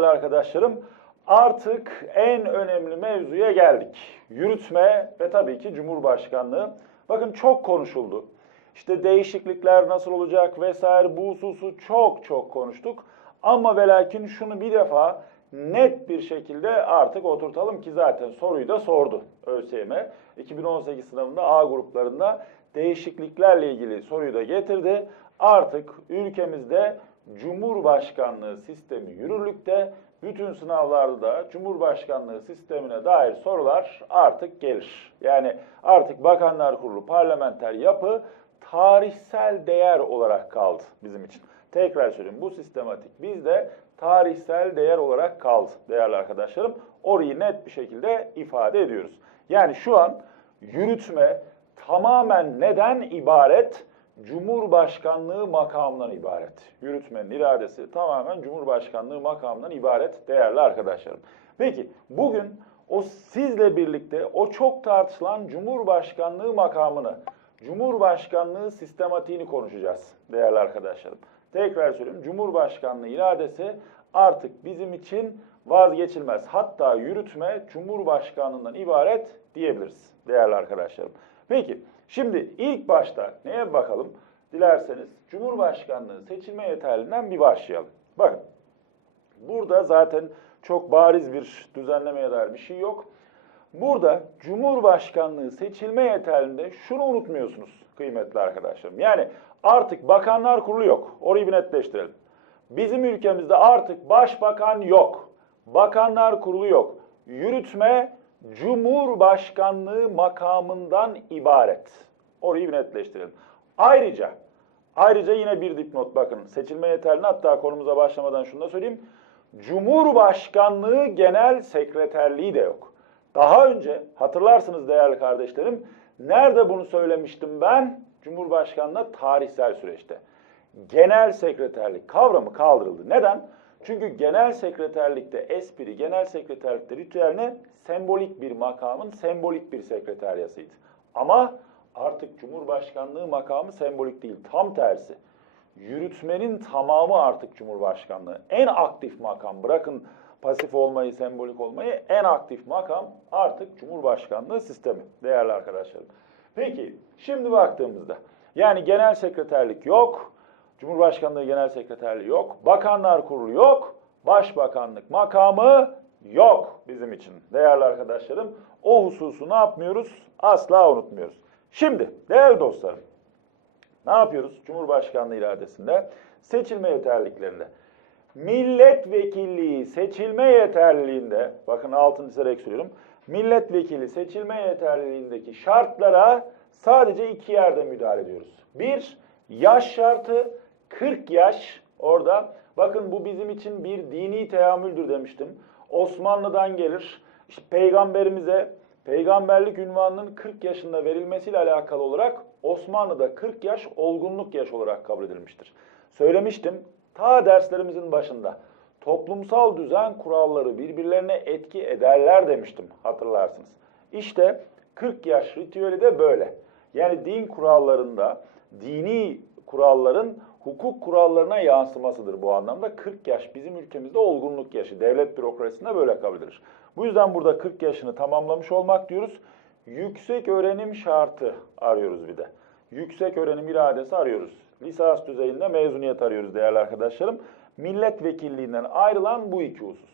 Değerli arkadaşlarım. Artık en önemli mevzuya geldik. Yürütme ve tabii ki Cumhurbaşkanlığı. Bakın çok konuşuldu. İşte değişiklikler nasıl olacak vesaire bu hususu çok çok konuştuk. Ama ve lakin şunu bir defa net bir şekilde artık oturtalım ki zaten soruyu da sordu ÖSYM. 2018 sınavında A gruplarında değişikliklerle ilgili soruyu da getirdi. Artık ülkemizde Cumhurbaşkanlığı sistemi yürürlükte. Bütün sınavlarda da Cumhurbaşkanlığı sistemine dair sorular artık gelir. Yani artık Bakanlar Kurulu parlamenter yapı tarihsel değer olarak kaldı bizim için. Tekrar söyleyeyim bu sistematik bizde tarihsel değer olarak kaldı değerli arkadaşlarım. Orayı net bir şekilde ifade ediyoruz. Yani şu an yürütme tamamen neden ibaret? Cumhurbaşkanlığı makamından ibaret. Yürütmenin iradesi tamamen Cumhurbaşkanlığı makamından ibaret değerli arkadaşlarım. Peki bugün o sizle birlikte o çok tartışılan Cumhurbaşkanlığı makamını, Cumhurbaşkanlığı sistematiğini konuşacağız değerli arkadaşlarım. Tekrar söylüyorum Cumhurbaşkanlığı iradesi artık bizim için vazgeçilmez. Hatta yürütme Cumhurbaşkanlığından ibaret diyebiliriz değerli arkadaşlarım. Peki şimdi ilk başta neye bakalım? Dilerseniz Cumhurbaşkanlığı seçilme yeterliğinden bir başlayalım. Bakın burada zaten çok bariz bir düzenlemeye dair bir şey yok. Burada Cumhurbaşkanlığı seçilme yeterliğinde şunu unutmuyorsunuz kıymetli arkadaşlarım. Yani artık bakanlar kurulu yok. Orayı bir netleştirelim. Bizim ülkemizde artık başbakan yok. Bakanlar kurulu yok. Yürütme Cumhurbaşkanlığı makamından ibaret. Orayı bir netleştirelim. Ayrıca ayrıca yine bir dipnot bakın. Seçilme yeterli hatta konumuza başlamadan şunu da söyleyeyim. Cumhurbaşkanlığı Genel Sekreterliği de yok. Daha önce hatırlarsınız değerli kardeşlerim. Nerede bunu söylemiştim ben? Cumhurbaşkanlığı tarihsel süreçte. Genel sekreterlik kavramı kaldırıldı. Neden? Çünkü genel sekreterlikte espri, genel sekreterlikte ritüel ne? Sembolik bir makamın sembolik bir sekreteryasıydı. Ama artık Cumhurbaşkanlığı makamı sembolik değil. Tam tersi. Yürütmenin tamamı artık Cumhurbaşkanlığı. En aktif makam. Bırakın pasif olmayı, sembolik olmayı. En aktif makam artık Cumhurbaşkanlığı sistemi. Değerli arkadaşlarım. Peki şimdi baktığımızda yani genel sekreterlik yok. Cumhurbaşkanlığı Genel Sekreterliği yok. Bakanlar Kurulu yok. Başbakanlık makamı yok bizim için. Değerli arkadaşlarım o hususu ne yapmıyoruz? Asla unutmuyoruz. Şimdi değerli dostlarım ne yapıyoruz? Cumhurbaşkanlığı iradesinde seçilme yeterliliklerinde. Milletvekilliği seçilme yeterliliğinde, bakın altını çizerek söylüyorum. Milletvekili seçilme yeterliliğindeki şartlara sadece iki yerde müdahale ediyoruz. Bir, yaş şartı 40 yaş orada. Bakın bu bizim için bir dini teamüldür demiştim. Osmanlı'dan gelir. İşte peygamberimize peygamberlik ünvanının 40 yaşında verilmesiyle alakalı olarak Osmanlı'da 40 yaş olgunluk yaş olarak kabul edilmiştir. Söylemiştim ta derslerimizin başında toplumsal düzen kuralları birbirlerine etki ederler demiştim hatırlarsınız. İşte 40 yaş ritüeli de böyle. Yani din kurallarında dini kuralların hukuk kurallarına yansımasıdır bu anlamda. 40 yaş bizim ülkemizde olgunluk yaşı. Devlet bürokrasisinde böyle kabul edilir. Bu yüzden burada 40 yaşını tamamlamış olmak diyoruz. Yüksek öğrenim şartı arıyoruz bir de. Yüksek öğrenim iradesi arıyoruz. Lisans düzeyinde mezuniyet arıyoruz değerli arkadaşlarım. Milletvekilliğinden ayrılan bu iki husus.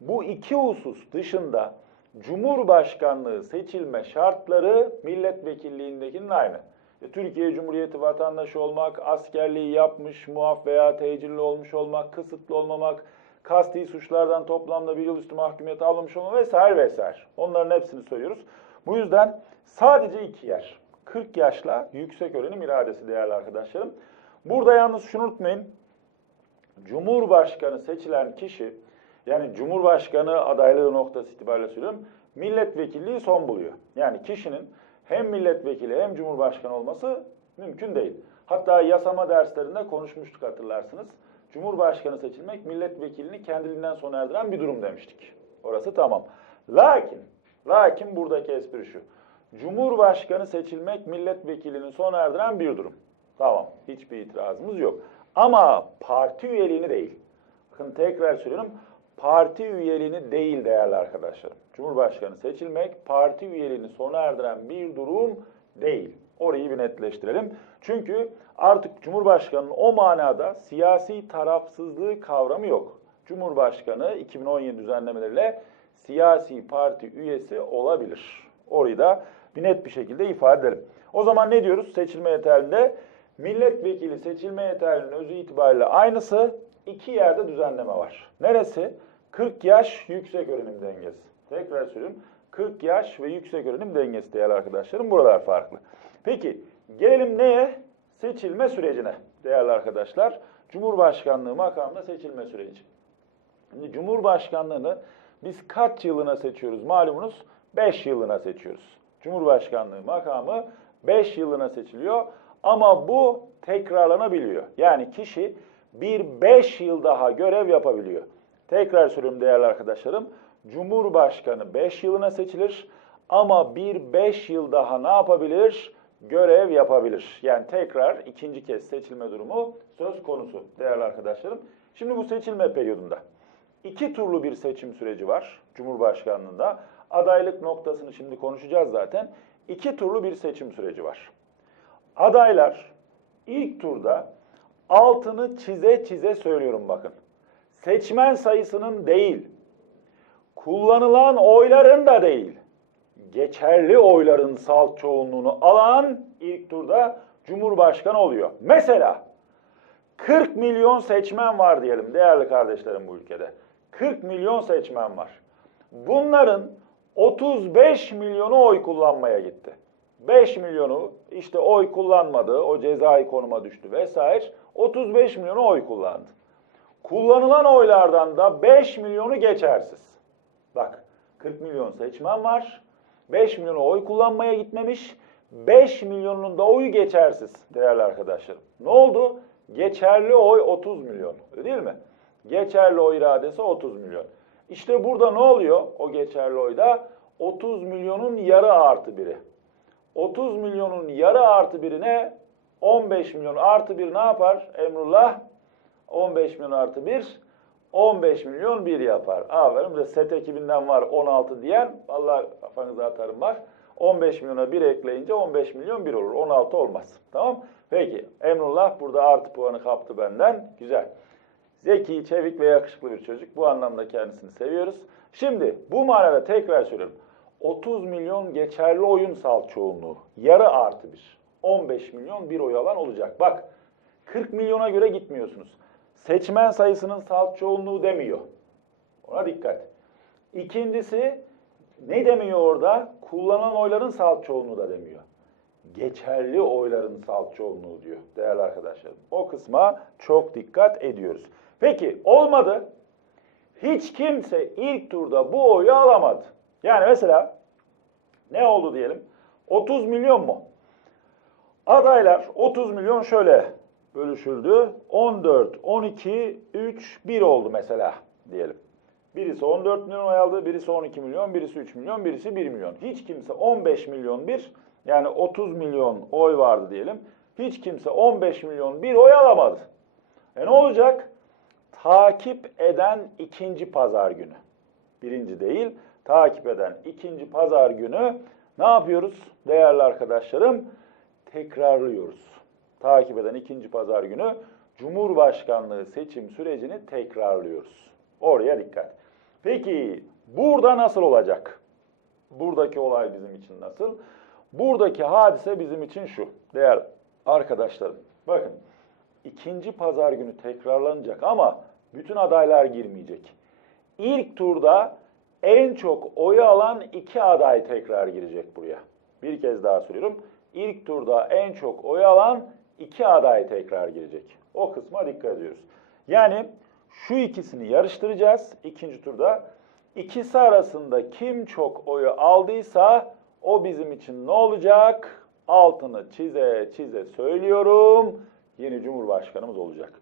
Bu iki husus dışında Cumhurbaşkanlığı seçilme şartları milletvekilliğindekinin aynı. E, Türkiye Cumhuriyeti vatandaşı olmak, askerliği yapmış, muaf veya tecilli olmuş olmak, kısıtlı olmamak, kasti suçlardan toplamda bir yıl üstü mahkumiyet almamış olma vesaire vesaire. Onların hepsini söylüyoruz. Bu yüzden sadece iki yer. 40 yaşla yüksek öğrenim iradesi değerli arkadaşlarım. Burada yalnız şunu unutmayın. Cumhurbaşkanı seçilen kişi yani Cumhurbaşkanı adaylığı noktası itibariyle söylüyorum milletvekilliği son buluyor. Yani kişinin hem milletvekili hem cumhurbaşkanı olması mümkün değil. Hatta yasama derslerinde konuşmuştuk hatırlarsınız. Cumhurbaşkanı seçilmek milletvekilini kendiliğinden sona erdiren bir durum demiştik. Orası tamam. Lakin, lakin buradaki espri şu. Cumhurbaşkanı seçilmek milletvekilinin sona erdiren bir durum. Tamam, hiçbir itirazımız yok. Ama parti üyeliğini değil. Bakın tekrar söylüyorum. Parti üyeliğini değil değerli arkadaşlarım. Cumhurbaşkanı seçilmek parti üyeliğini sona erdiren bir durum değil. Orayı bir netleştirelim. Çünkü artık Cumhurbaşkanı'nın o manada siyasi tarafsızlığı kavramı yok. Cumhurbaşkanı 2017 düzenlemeleriyle siyasi parti üyesi olabilir. Orayı da bir net bir şekilde ifade edelim. O zaman ne diyoruz seçilme yeterliğinde? Milletvekili seçilme yeterliliğinin özü itibariyle aynısı. iki yerde düzenleme var. Neresi? 40 yaş yüksek öğrenim dengesi. Tekrar söylüyorum. 40 yaş ve yüksek öğrenim dengesi değerli arkadaşlarım. Buralar farklı. Peki gelelim neye? Seçilme sürecine değerli arkadaşlar. Cumhurbaşkanlığı makamında seçilme süreci. Şimdi Cumhurbaşkanlığını biz kaç yılına seçiyoruz malumunuz? 5 yılına seçiyoruz. Cumhurbaşkanlığı makamı 5 yılına seçiliyor ama bu tekrarlanabiliyor. Yani kişi bir 5 yıl daha görev yapabiliyor. Tekrar söylüyorum değerli arkadaşlarım. Cumhurbaşkanı 5 yılına seçilir ama bir 5 yıl daha ne yapabilir? Görev yapabilir. Yani tekrar ikinci kez seçilme durumu söz konusu değerli arkadaşlarım. Şimdi bu seçilme periyodunda iki turlu bir seçim süreci var Cumhurbaşkanlığında. Adaylık noktasını şimdi konuşacağız zaten. İki turlu bir seçim süreci var. Adaylar ilk turda altını çize çize söylüyorum bakın. Seçmen sayısının değil, kullanılan oyların da değil, geçerli oyların salt çoğunluğunu alan ilk turda Cumhurbaşkanı oluyor. Mesela 40 milyon seçmen var diyelim değerli kardeşlerim bu ülkede. 40 milyon seçmen var. Bunların 35 milyonu oy kullanmaya gitti. 5 milyonu işte oy kullanmadı, o cezai konuma düştü vesaire. 35 milyonu oy kullandı. Kullanılan oylardan da 5 milyonu geçersiz. Bak 40 milyon seçmen var. 5 milyonu oy kullanmaya gitmemiş. 5 milyonun da oyu geçersiz değerli arkadaşlarım. Ne oldu? Geçerli oy 30 milyon. Değil mi? Geçerli oy iradesi 30 milyon. İşte burada ne oluyor o geçerli oyda? 30 milyonun yarı artı biri. 30 milyonun yarı artı birine 15 milyon artı bir ne yapar Emrullah? 15 milyon artı 1, 15 milyon 1 yapar. Aferin bir de set ekibinden var 16 diyen, vallahi kafanıza atarım var. 15 milyona 1 ekleyince 15 milyon 1 olur. 16 olmaz. Tamam? Peki Emrullah burada artı puanı kaptı benden. Güzel. Zeki, çevik ve yakışıklı bir çocuk. Bu anlamda kendisini seviyoruz. Şimdi bu manada tekrar söylüyorum. 30 milyon geçerli oyun salt çoğunluğu. Yarı artı bir. 15 milyon bir oy alan olacak. Bak 40 milyona göre gitmiyorsunuz. Seçmen sayısının salt çoğunluğu demiyor. Ona dikkat. İkincisi ne demiyor orada? Kullanılan oyların salt çoğunluğu da demiyor. Geçerli oyların salt çoğunluğu diyor değerli arkadaşlarım. O kısma çok dikkat ediyoruz. Peki olmadı. Hiç kimse ilk turda bu oyu alamadı. Yani mesela ne oldu diyelim? 30 milyon mu? Adaylar 30 milyon şöyle bölüşüldü. 14, 12, 3, 1 oldu mesela diyelim. Birisi 14 milyon oy aldı, birisi 12 milyon, birisi 3 milyon, birisi 1 milyon. Hiç kimse 15 milyon bir, yani 30 milyon oy vardı diyelim. Hiç kimse 15 milyon bir oy alamadı. E ne olacak? Takip eden ikinci pazar günü. Birinci değil, takip eden ikinci pazar günü ne yapıyoruz değerli arkadaşlarım? Tekrarlıyoruz. Takip eden ikinci pazar günü Cumhurbaşkanlığı seçim sürecini tekrarlıyoruz. Oraya dikkat. Peki burada nasıl olacak? Buradaki olay bizim için nasıl? Buradaki hadise bizim için şu. Değerli arkadaşlarım. Bakın ikinci pazar günü tekrarlanacak ama bütün adaylar girmeyecek. İlk turda en çok oyu alan iki aday tekrar girecek buraya. Bir kez daha söylüyorum. İlk turda en çok oy alan iki aday tekrar girecek. O kısma dikkat ediyoruz. Yani şu ikisini yarıştıracağız ikinci turda. İkisi arasında kim çok oyu aldıysa o bizim için ne olacak? Altını çize çize söylüyorum. Yeni Cumhurbaşkanımız olacak.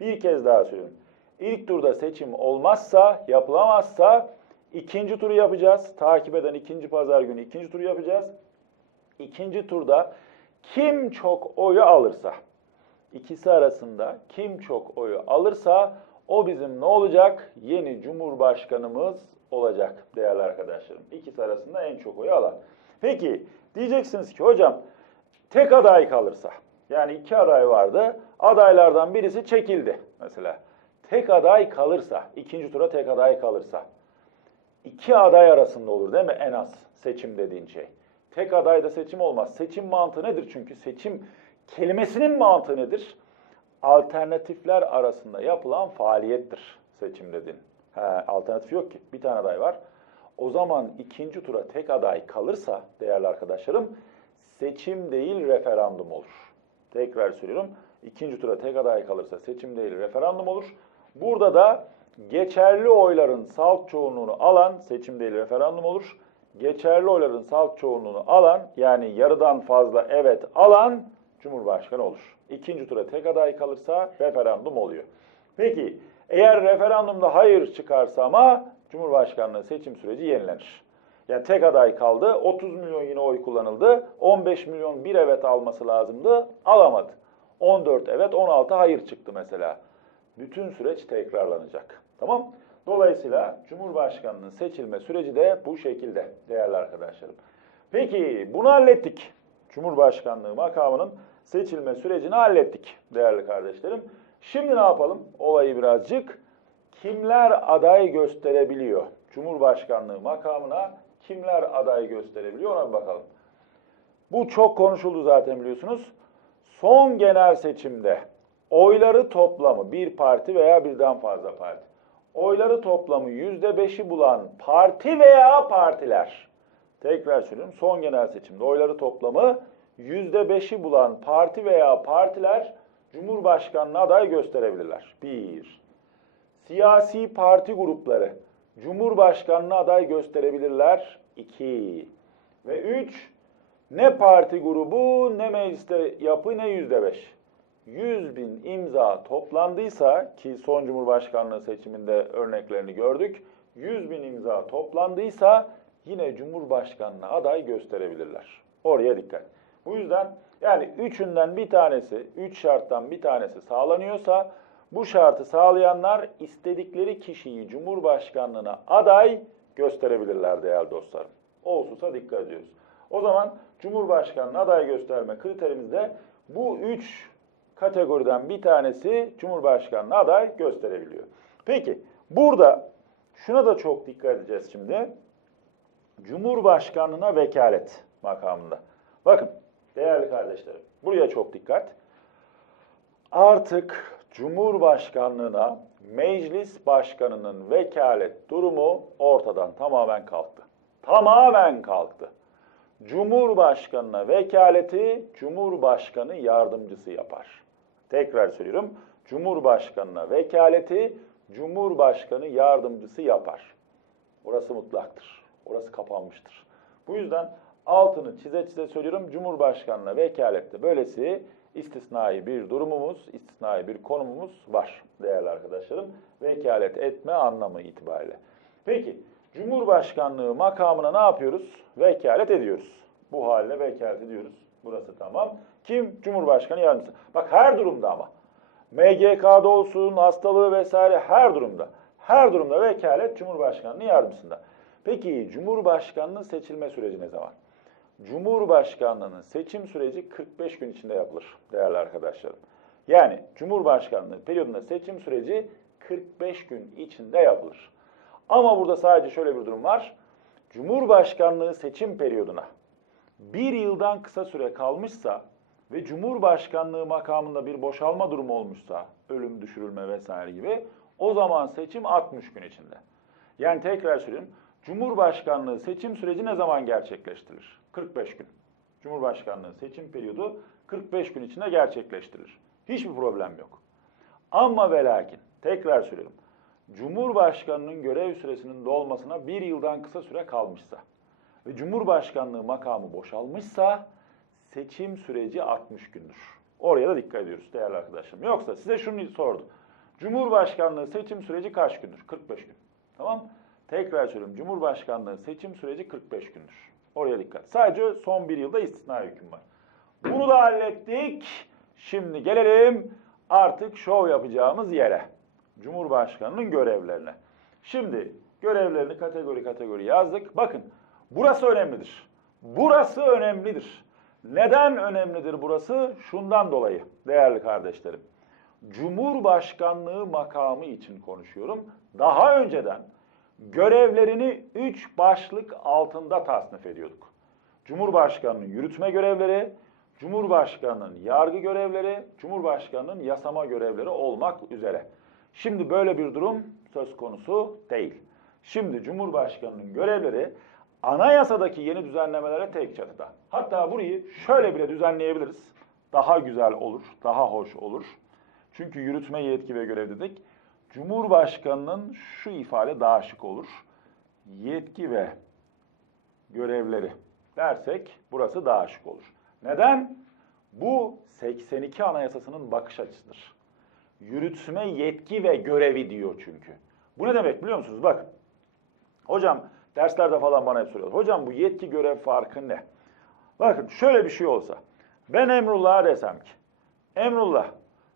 Bir kez daha söylüyorum. İlk turda seçim olmazsa, yapılamazsa ikinci turu yapacağız. Takip eden ikinci pazar günü ikinci turu yapacağız. İkinci turda kim çok oyu alırsa, ikisi arasında kim çok oyu alırsa O bizim ne olacak? Yeni Cumhurbaşkanımız olacak değerli arkadaşlarım. İkisi arasında en çok oyu alan. Peki diyeceksiniz ki hocam tek aday kalırsa yani iki aday vardı adaylardan birisi çekildi mesela. Tek aday kalırsa ikinci tura tek aday kalırsa iki aday arasında olur değil mi en az seçim dediğin şey. Tek adayda seçim olmaz. Seçim mantığı nedir? Çünkü seçim kelimesinin mantığı nedir? Alternatifler arasında yapılan faaliyettir seçim dediğin. He, alternatif yok ki. Bir tane aday var. O zaman ikinci tura tek aday kalırsa değerli arkadaşlarım seçim değil referandum olur. Tekrar söylüyorum. İkinci tura tek aday kalırsa seçim değil referandum olur. Burada da geçerli oyların salt çoğunluğunu alan seçim değil referandum olur. Geçerli oyların salt çoğunluğunu alan yani yarıdan fazla evet alan Cumhurbaşkanı olur. İkinci tura tek aday kalırsa referandum oluyor. Peki eğer referandumda hayır çıkarsa ama Cumhurbaşkanlığı seçim süreci yenilenir. Yani tek aday kaldı. 30 milyon yine oy kullanıldı. 15 milyon bir evet alması lazımdı. Alamadı. 14 evet 16 hayır çıktı mesela. Bütün süreç tekrarlanacak. Tamam? Dolayısıyla Cumhurbaşkanının seçilme süreci de bu şekilde değerli arkadaşlarım. Peki bunu hallettik. Cumhurbaşkanlığı makamının seçilme sürecini hallettik değerli kardeşlerim. Şimdi ne yapalım? Olayı birazcık kimler aday gösterebiliyor? Cumhurbaşkanlığı makamına kimler aday gösterebiliyor ona bir bakalım. Bu çok konuşuldu zaten biliyorsunuz. Son genel seçimde oyları toplamı bir parti veya birden fazla parti. Oyları toplamı yüzde beşi bulan parti veya partiler. Tekrar söylüyorum son genel seçimde oyları toplamı yüzde beşi bulan parti veya partiler Cumhurbaşkanlığı aday gösterebilirler. Bir. Siyasi parti grupları Cumhurbaşkanlığı aday gösterebilirler. 2. Ve 3. Ne parti grubu ne mecliste yapı ne yüzde beş. 100 bin imza toplandıysa ki son Cumhurbaşkanlığı seçiminde örneklerini gördük. 100 bin imza toplandıysa yine Cumhurbaşkanlığı aday gösterebilirler. Oraya dikkat. Bu yüzden yani üçünden bir tanesi, üç şarttan bir tanesi sağlanıyorsa bu şartı sağlayanlar istedikleri kişiyi Cumhurbaşkanlığına aday gösterebilirler değerli dostlarım. O dikkat ediyoruz. O zaman Cumhurbaşkanlığına aday gösterme kriterimizde bu üç kategoriden bir tanesi Cumhurbaşkanlığına aday gösterebiliyor. Peki burada şuna da çok dikkat edeceğiz şimdi. Cumhurbaşkanlığına vekalet makamında. Bakın değerli kardeşlerim buraya çok dikkat. Artık Cumhurbaşkanlığına meclis başkanının vekalet durumu ortadan tamamen kalktı. Tamamen kalktı. Cumhurbaşkanına vekaleti Cumhurbaşkanı yardımcısı yapar. Tekrar söylüyorum. Cumhurbaşkanına vekaleti Cumhurbaşkanı yardımcısı yapar. Orası mutlaktır. Orası kapanmıştır. Bu yüzden altını çize çize söylüyorum. Cumhurbaşkanına vekalette böylesi istisnai bir durumumuz, istisnai bir konumumuz var değerli arkadaşlarım. Vekalet etme anlamı itibariyle. Peki Cumhurbaşkanlığı makamına ne yapıyoruz? Vekalet ediyoruz. Bu haline vekalet ediyoruz. Burası tamam. Kim? Cumhurbaşkanı yardımcısı. Bak her durumda ama. MGK'da olsun, hastalığı vesaire her durumda. Her durumda vekalet Cumhurbaşkanlığı yardımcısında. Peki Cumhurbaşkanlığı seçilme süreci ne zaman? Cumhurbaşkanlığının seçim süreci 45 gün içinde yapılır değerli arkadaşlarım. Yani Cumhurbaşkanlığı periyodunda seçim süreci 45 gün içinde yapılır. Ama burada sadece şöyle bir durum var. Cumhurbaşkanlığı seçim periyoduna bir yıldan kısa süre kalmışsa ve Cumhurbaşkanlığı makamında bir boşalma durumu olmuşsa, ölüm, düşürülme vesaire gibi o zaman seçim 60 gün içinde. Yani tekrar söyleyeyim. Cumhurbaşkanlığı seçim süreci ne zaman gerçekleştirilir? 45 gün. Cumhurbaşkanlığı seçim periyodu 45 gün içinde gerçekleştirilir. Hiçbir problem yok. Ama ve lakin tekrar söylüyorum. Cumhurbaşkanının görev süresinin dolmasına bir yıldan kısa süre kalmışsa ve Cumhurbaşkanlığı makamı boşalmışsa seçim süreci 60 gündür. Oraya da dikkat ediyoruz değerli arkadaşlarım. Yoksa size şunu sordu. Cumhurbaşkanlığı seçim süreci kaç gündür? 45 gün. Tamam Tekrar söylüyorum. Cumhurbaşkanlığı seçim süreci 45 gündür. Oraya dikkat. Sadece son bir yılda istisna hüküm var. Bunu da hallettik. Şimdi gelelim artık şov yapacağımız yere. Cumhurbaşkanının görevlerine. Şimdi görevlerini kategori kategori yazdık. Bakın burası önemlidir. Burası önemlidir. Neden önemlidir burası? Şundan dolayı değerli kardeşlerim. Cumhurbaşkanlığı makamı için konuşuyorum. Daha önceden görevlerini üç başlık altında tasnif ediyorduk. Cumhurbaşkanının yürütme görevleri, Cumhurbaşkanının yargı görevleri, Cumhurbaşkanının yasama görevleri olmak üzere. Şimdi böyle bir durum söz konusu değil. Şimdi Cumhurbaşkanının görevleri anayasadaki yeni düzenlemelere tek çatıda. Hatta burayı şöyle bile düzenleyebiliriz. Daha güzel olur, daha hoş olur. Çünkü yürütme yetki ve görev dedik. Cumhurbaşkanının şu ifade daha şık olur. Yetki ve görevleri dersek burası daha şık olur. Neden? Bu 82 Anayasası'nın bakış açısıdır. Yürütme yetki ve görevi diyor çünkü. Bu ne demek biliyor musunuz? Bak. Hocam derslerde falan bana hep soruyorlar. Hocam bu yetki görev farkı ne? Bakın şöyle bir şey olsa. Ben Emrullah'a desem ki Emrullah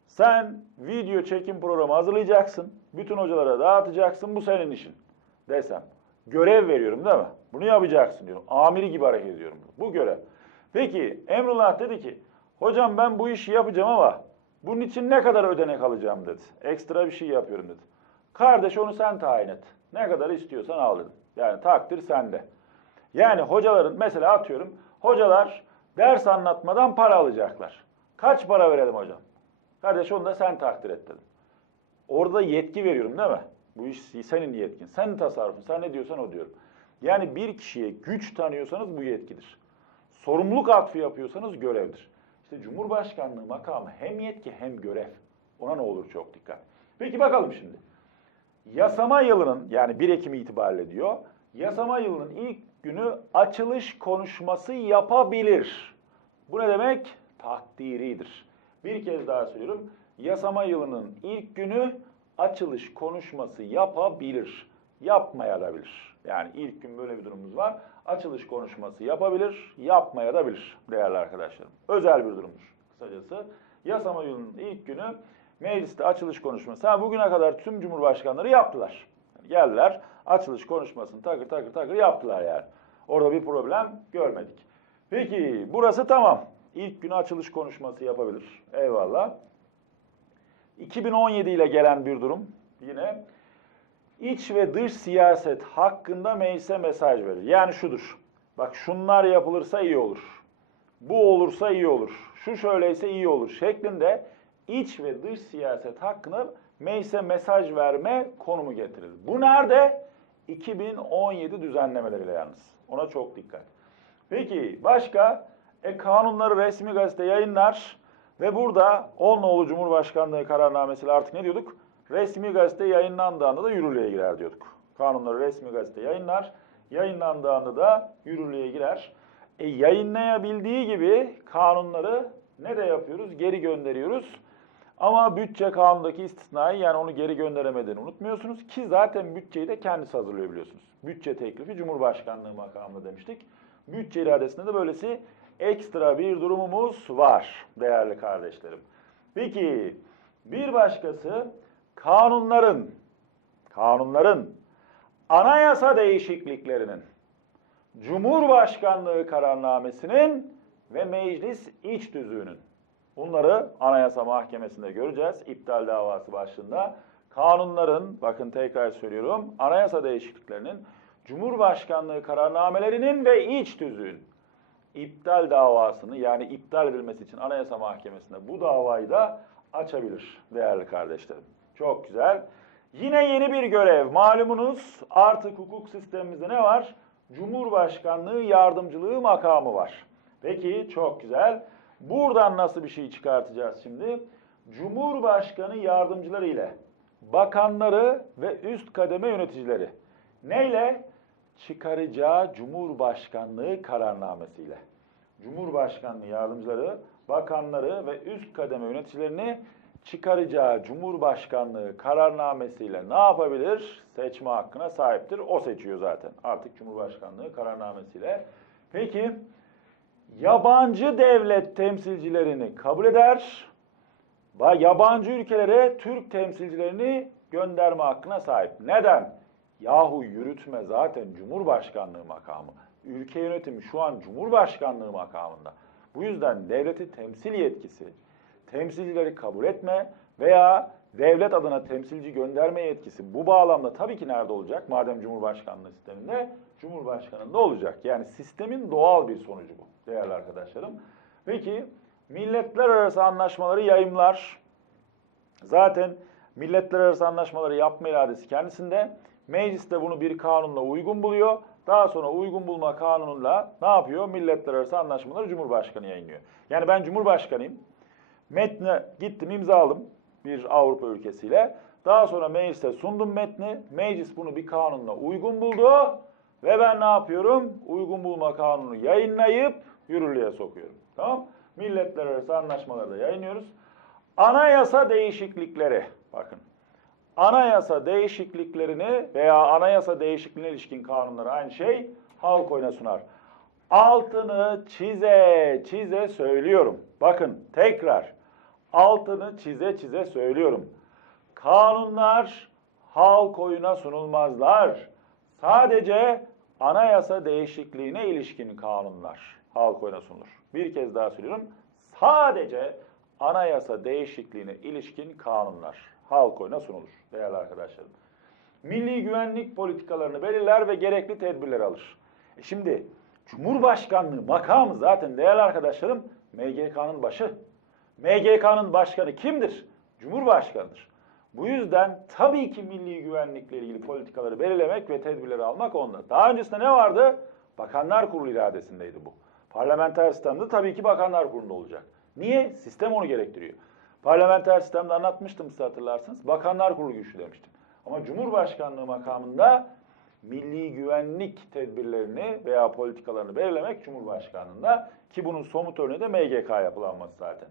sen video çekim programı hazırlayacaksın. Bütün hocalara dağıtacaksın. Bu senin işin desem. Görev veriyorum değil mi? Bunu yapacaksın diyorum. Amiri gibi hareket ediyorum. Bu görev. Peki Emrullah dedi ki hocam ben bu işi yapacağım ama bunun için ne kadar ödenek alacağım dedi. Ekstra bir şey yapıyorum dedi. Kardeş onu sen tayin et. Ne kadar istiyorsan al dedim. Yani takdir sende. Yani hocaların mesela atıyorum hocalar ders anlatmadan para alacaklar. Kaç para verelim hocam? Kardeş onu da sen takdir et dedim. Orada yetki veriyorum değil mi? Bu iş senin yetkin. Senin tasarrufun. Sen ne diyorsan o diyorum. Yani bir kişiye güç tanıyorsanız bu yetkidir. Sorumluluk atfı yapıyorsanız görevdir. İşte Cumhurbaşkanlığı makamı hem yetki hem görev. Ona ne olur çok dikkat. Peki bakalım şimdi. Yasama yılının yani 1 Ekim itibariyle diyor. Yasama yılının ilk günü açılış konuşması yapabilir. Bu ne demek? Takdiridir. Bir kez daha söylüyorum. Yasama yılının ilk günü açılış konuşması yapabilir. Yapmayabilir. Yani ilk gün böyle bir durumumuz var. Açılış konuşması yapabilir, yapmayabilir değerli arkadaşlarım. Özel bir durumdur kısacası. Yasama yılının ilk günü mecliste açılış konuşması. Ha, bugüne kadar tüm cumhurbaşkanları yaptılar. Yani geldiler, açılış konuşmasını takır takır takır yaptılar yani. Orada bir problem görmedik. Peki burası tamam. İlk günü açılış konuşması yapabilir. Eyvallah. 2017 ile gelen bir durum yine iç ve dış siyaset hakkında meclise mesaj verir. Yani şudur. Bak şunlar yapılırsa iyi olur. Bu olursa iyi olur. Şu şöyleyse iyi olur şeklinde iç ve dış siyaset hakkında meclise mesaj verme konumu getirir. Bu nerede? 2017 düzenlemeleriyle yalnız. Ona çok dikkat. Peki başka? E, kanunları resmi gazete yayınlar ve burada 10 nolu Cumhurbaşkanlığı kararnamesiyle artık ne diyorduk? Resmi gazete yayınlandığında da yürürlüğe girer diyorduk. Kanunları resmi gazete yayınlar, yayınlandığında da yürürlüğe girer. E, yayınlayabildiği gibi kanunları ne de yapıyoruz? Geri gönderiyoruz. Ama bütçe kanundaki istisnayı yani onu geri gönderemediğini unutmuyorsunuz ki zaten bütçeyi de kendisi hazırlıyor biliyorsunuz. Bütçe teklifi Cumhurbaşkanlığı makamında demiştik. Bütçe iradesinde de böylesi ekstra bir durumumuz var değerli kardeşlerim. Peki bir başkası kanunların kanunların anayasa değişikliklerinin Cumhurbaşkanlığı kararnamesinin ve meclis iç düzüğünün Bunları Anayasa Mahkemesi'nde göreceğiz. İptal davası başlığında. Kanunların, bakın tekrar söylüyorum, anayasa değişikliklerinin, Cumhurbaşkanlığı kararnamelerinin ve iç tüzüğün iptal davasını yani iptal edilmesi için Anayasa Mahkemesi'nde bu davayı da açabilir değerli kardeşlerim. Çok güzel. Yine yeni bir görev. Malumunuz artık hukuk sistemimizde ne var? Cumhurbaşkanlığı yardımcılığı makamı var. Peki çok güzel. Buradan nasıl bir şey çıkartacağız şimdi? Cumhurbaşkanı yardımcıları ile bakanları ve üst kademe yöneticileri neyle? Çıkaracağı Cumhurbaşkanlığı kararnamesiyle. Cumhurbaşkanlığı yardımcıları, bakanları ve üst kademe yöneticilerini çıkaracağı Cumhurbaşkanlığı kararnamesiyle ne yapabilir? Seçme hakkına sahiptir. O seçiyor zaten artık Cumhurbaşkanlığı kararnamesiyle. Peki yabancı devlet temsilcilerini kabul eder. Yabancı ülkelere Türk temsilcilerini gönderme hakkına sahip. Neden? Yahu yürütme zaten Cumhurbaşkanlığı makamı. Ülke yönetimi şu an Cumhurbaşkanlığı makamında. Bu yüzden devleti temsil yetkisi, temsilcileri kabul etme veya devlet adına temsilci gönderme yetkisi bu bağlamda tabii ki nerede olacak? Madem Cumhurbaşkanlığı sisteminde Cumhurbaşkanında olacak. Yani sistemin doğal bir sonucu bu değerli arkadaşlarım. Peki milletler arası anlaşmaları yayımlar. Zaten milletler arası anlaşmaları yapma iradesi kendisinde. Meclis de bunu bir kanunla uygun buluyor. Daha sonra uygun bulma kanunuyla ne yapıyor? Milletler arası anlaşmaları Cumhurbaşkanı yayınlıyor. Yani ben Cumhurbaşkanıyım. Metni gittim imzaladım bir Avrupa ülkesiyle. Daha sonra meclise sundum metni. Meclis bunu bir kanunla uygun buldu. Ve ben ne yapıyorum? Uygun bulma kanunu yayınlayıp yürürlüğe sokuyorum. Tamam? Milletler arası anlaşmaları da yayınlıyoruz. Anayasa değişiklikleri. Bakın. Anayasa değişikliklerini veya anayasa değişikliğine ilişkin kanunları aynı şey halk oyuna sunar. Altını çize çize söylüyorum. Bakın tekrar altını çize çize söylüyorum. Kanunlar halk oyuna sunulmazlar. Sadece anayasa değişikliğine ilişkin kanunlar halk oyuna sunulur. Bir kez daha söylüyorum. Sadece anayasa değişikliğine ilişkin kanunlar halk oyuna sunulur değerli arkadaşlarım. Milli güvenlik politikalarını belirler ve gerekli tedbirleri alır. E şimdi Cumhurbaşkanlığı makamı zaten değerli arkadaşlarım MGK'nın başı. MGK'nın başkanı kimdir? Cumhurbaşkanıdır. Bu yüzden tabii ki milli güvenlikle ilgili politikaları belirlemek ve tedbirleri almak onda. Daha öncesinde ne vardı? Bakanlar Kurulu iradesindeydi bu. Parlamenter sistemde tabii ki Bakanlar Kurulu'nda olacak. Niye? Sistem onu gerektiriyor. Parlamenter sistemde anlatmıştım size hatırlarsınız. Bakanlar Kurulu güçlü demiştim. Ama Cumhurbaşkanlığı makamında milli güvenlik tedbirlerini veya politikalarını belirlemek Cumhurbaşkanlığında ki bunun somut örneği de MGK yapılanması zaten.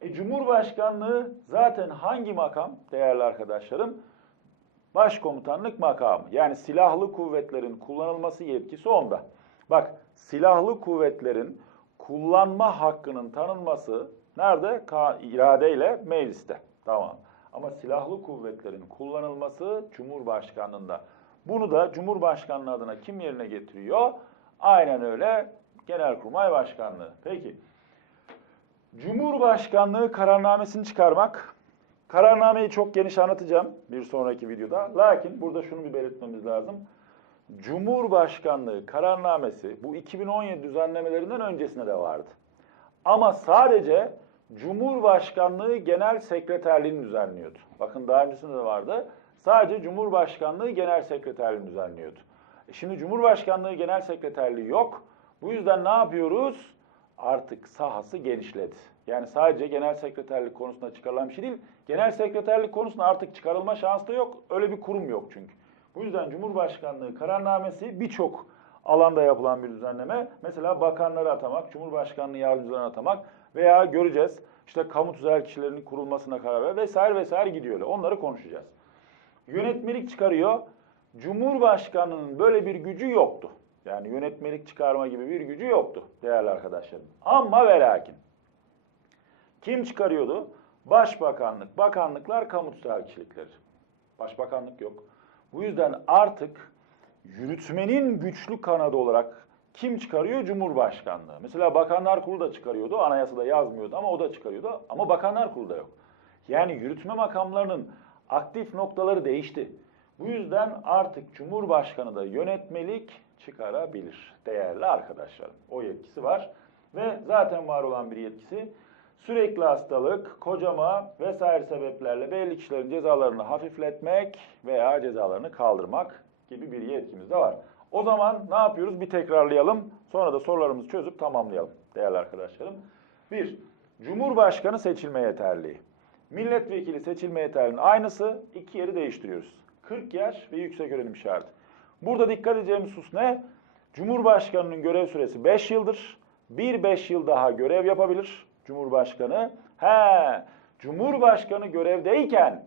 E, Cumhurbaşkanlığı zaten hangi makam değerli arkadaşlarım? Başkomutanlık makamı. Yani silahlı kuvvetlerin kullanılması yetkisi onda. Bak silahlı kuvvetlerin kullanma hakkının tanınması nerede? Ka iradeyle mecliste. Tamam. Ama silahlı kuvvetlerin kullanılması Cumhurbaşkanlığında. Bunu da Cumhurbaşkanlığı adına kim yerine getiriyor? Aynen öyle Genelkurmay Başkanlığı. Peki. Cumhurbaşkanlığı kararnamesini çıkarmak. Kararnameyi çok geniş anlatacağım bir sonraki videoda. Lakin burada şunu bir belirtmemiz lazım. Cumhurbaşkanlığı kararnamesi bu 2017 düzenlemelerinden öncesinde de vardı. Ama sadece Cumhurbaşkanlığı Genel Sekreterliğini düzenliyordu. Bakın daha öncesinde de vardı. Sadece Cumhurbaşkanlığı Genel Sekreterliğini düzenliyordu. E şimdi Cumhurbaşkanlığı Genel Sekreterliği yok. Bu yüzden ne yapıyoruz? Artık sahası genişledi. Yani sadece genel sekreterlik konusunda çıkarılan bir şey değil. Genel sekreterlik konusunda artık çıkarılma şansı da yok. Öyle bir kurum yok çünkü. Bu yüzden Cumhurbaşkanlığı kararnamesi birçok alanda yapılan bir düzenleme. Mesela bakanları atamak, Cumhurbaşkanlığı yardımcılarını atamak veya göreceğiz işte kamu tüzel kişilerinin kurulmasına karar ver vesaire vesaire gidiyor. Onları konuşacağız. Yönetmelik çıkarıyor. Cumhurbaşkanının böyle bir gücü yoktu. Yani yönetmelik çıkarma gibi bir gücü yoktu değerli arkadaşlarım. Ama ve lakin. Kim çıkarıyordu? Başbakanlık, bakanlıklar, kamu tüzel kişilikleri. Başbakanlık yok. Bu yüzden artık yürütmenin güçlü kanadı olarak kim çıkarıyor? Cumhurbaşkanlığı. Mesela Bakanlar Kurulu da çıkarıyordu. Anayasada yazmıyordu ama o da çıkarıyordu. Ama Bakanlar Kurulu da yok. Yani yürütme makamlarının aktif noktaları değişti. Bu yüzden artık Cumhurbaşkanı da yönetmelik çıkarabilir değerli arkadaşlarım. O yetkisi var ve zaten var olan bir yetkisi. Sürekli hastalık, kocama vesaire sebeplerle belli kişilerin cezalarını hafifletmek veya cezalarını kaldırmak gibi bir yetkimiz de var. O zaman ne yapıyoruz? Bir tekrarlayalım. Sonra da sorularımızı çözüp tamamlayalım değerli arkadaşlarım. Bir, Cumhurbaşkanı seçilme yeterliği. Milletvekili seçilme yeterliğinin aynısı iki yeri değiştiriyoruz. 40 yaş ve yüksek öğrenim şartı. Burada dikkat edeceğimiz husus ne? Cumhurbaşkanının görev süresi 5 yıldır. Bir 5 yıl daha görev yapabilir Cumhurbaşkanı. He, Cumhurbaşkanı görevdeyken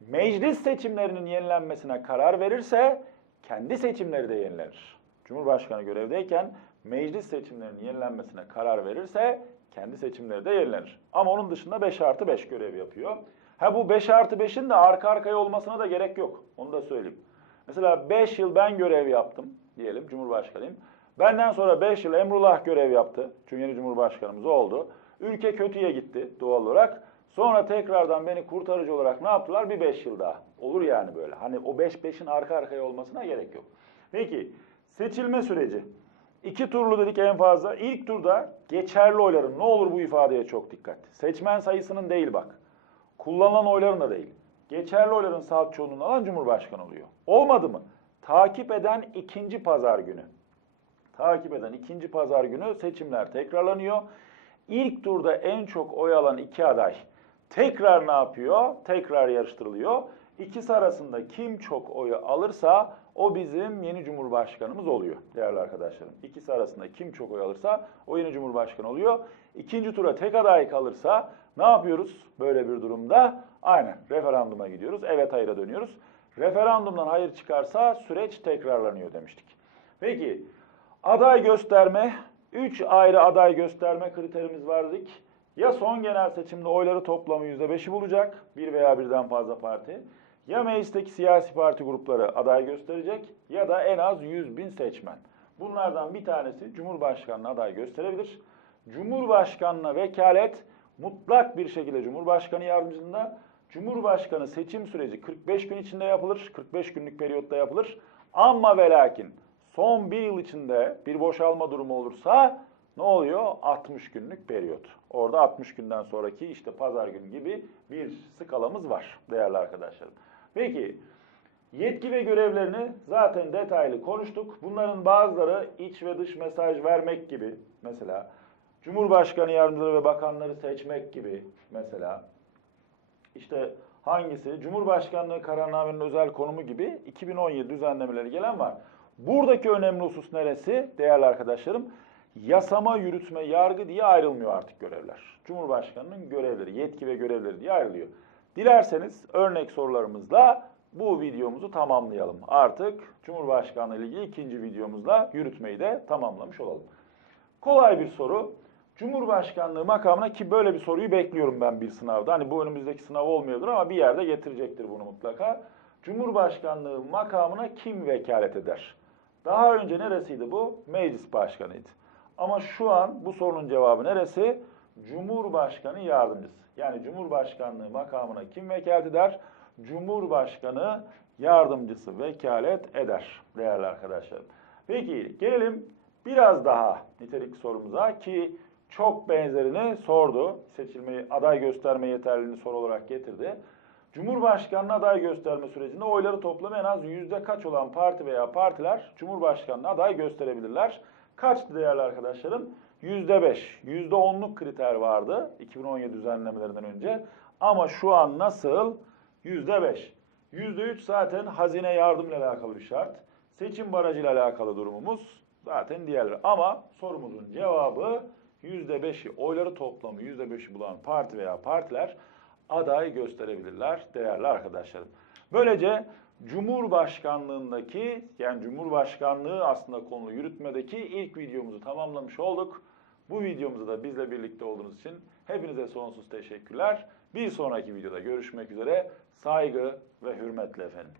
meclis seçimlerinin yenilenmesine karar verirse kendi seçimleri de yenilenir. Cumhurbaşkanı görevdeyken meclis seçimlerinin yenilenmesine karar verirse kendi seçimleri de yenilenir. Ama onun dışında 5 artı 5 görev yapıyor. Ha bu 5 artı 5'in de arka arkaya olmasına da gerek yok. Onu da söyleyeyim. Mesela 5 yıl ben görev yaptım diyelim Cumhurbaşkanıyım. Benden sonra 5 yıl Emrullah görev yaptı. Çünkü yeni Cumhurbaşkanımız oldu. Ülke kötüye gitti doğal olarak. Sonra tekrardan beni kurtarıcı olarak ne yaptılar? Bir 5 yıl daha. Olur yani böyle. Hani o 5 5'in arka arkaya olmasına gerek yok. Peki seçilme süreci. İki turlu dedik en fazla. İlk turda geçerli oyların ne olur bu ifadeye çok dikkat. Seçmen sayısının değil bak. Kullanılan oyların da değil. Geçerli oyların salt çoğunluğunu alan Cumhurbaşkanı oluyor. Olmadı mı? Takip eden ikinci pazar günü. Takip eden ikinci pazar günü seçimler tekrarlanıyor. İlk turda en çok oy alan iki aday tekrar ne yapıyor? Tekrar yarıştırılıyor. İkisi arasında kim çok oyu alırsa o bizim yeni cumhurbaşkanımız oluyor değerli arkadaşlarım. İkisi arasında kim çok oy alırsa o yeni cumhurbaşkanı oluyor. İkinci tura tek aday kalırsa ne yapıyoruz böyle bir durumda? Aynen referanduma gidiyoruz. Evet hayır'a dönüyoruz. Referandumdan hayır çıkarsa süreç tekrarlanıyor demiştik. Peki aday gösterme, 3 ayrı aday gösterme kriterimiz var dedik. Ya son genel seçimde oyları toplamı %5'i bulacak, bir veya birden fazla parti. Ya meclisteki siyasi parti grupları aday gösterecek ya da en az 100 bin seçmen. Bunlardan bir tanesi Cumhurbaşkanı'na aday gösterebilir. Cumhurbaşkanı'na vekalet mutlak bir şekilde Cumhurbaşkanı yardımcısında Cumhurbaşkanı seçim süreci 45 gün içinde yapılır, 45 günlük periyotta yapılır. Ama ve lakin son bir yıl içinde bir boşalma durumu olursa ne oluyor? 60 günlük periyot. Orada 60 günden sonraki işte pazar günü gibi bir skalamız var değerli arkadaşlarım. Peki yetki ve görevlerini zaten detaylı konuştuk. Bunların bazıları iç ve dış mesaj vermek gibi mesela Cumhurbaşkanı yardımcıları ve bakanları seçmek gibi mesela işte hangisi? Cumhurbaşkanlığı kararnamenin özel konumu gibi 2017 düzenlemeleri gelen var. Buradaki önemli husus neresi değerli arkadaşlarım? Yasama, yürütme, yargı diye ayrılmıyor artık görevler. Cumhurbaşkanının görevleri, yetki ve görevleri diye ayrılıyor. Dilerseniz örnek sorularımızla bu videomuzu tamamlayalım. Artık Cumhurbaşkanlığı ile ilgili ikinci videomuzla yürütmeyi de tamamlamış olalım. Kolay bir soru. Cumhurbaşkanlığı makamına ki böyle bir soruyu bekliyorum ben bir sınavda. Hani bu önümüzdeki sınav olmuyordur ama bir yerde getirecektir bunu mutlaka. Cumhurbaşkanlığı makamına kim vekalet eder? Daha önce neresiydi bu? Meclis başkanıydı. Ama şu an bu sorunun cevabı neresi? Cumhurbaşkanı yardımcısı. Yani Cumhurbaşkanlığı makamına kim vekalet eder? Cumhurbaşkanı yardımcısı vekalet eder değerli arkadaşlarım. Peki gelelim biraz daha nitelik sorumuza ki çok benzerini sordu. Seçilmeyi, aday gösterme yeterliliğini soru olarak getirdi. Cumhurbaşkanlığı aday gösterme sürecinde oyları toplamı en az yüzde kaç olan parti veya partiler Cumhurbaşkanlığı aday gösterebilirler? Kaçtı değerli arkadaşlarım? Yüzde beş, yüzde onluk kriter vardı 2017 düzenlemelerinden önce. Ama şu an nasıl? Yüzde beş. Yüzde üç zaten hazine yardım ile alakalı bir şart. Seçim barajıyla alakalı durumumuz zaten diğerleri. Ama sorumuzun cevabı %5'i oyları toplamı %5'i bulan parti veya partiler aday gösterebilirler değerli arkadaşlarım. Böylece Cumhurbaşkanlığındaki yani Cumhurbaşkanlığı aslında konulu yürütmedeki ilk videomuzu tamamlamış olduk. Bu videomuzda da bizle birlikte olduğunuz için hepinize sonsuz teşekkürler. Bir sonraki videoda görüşmek üzere. Saygı ve hürmetle efendim.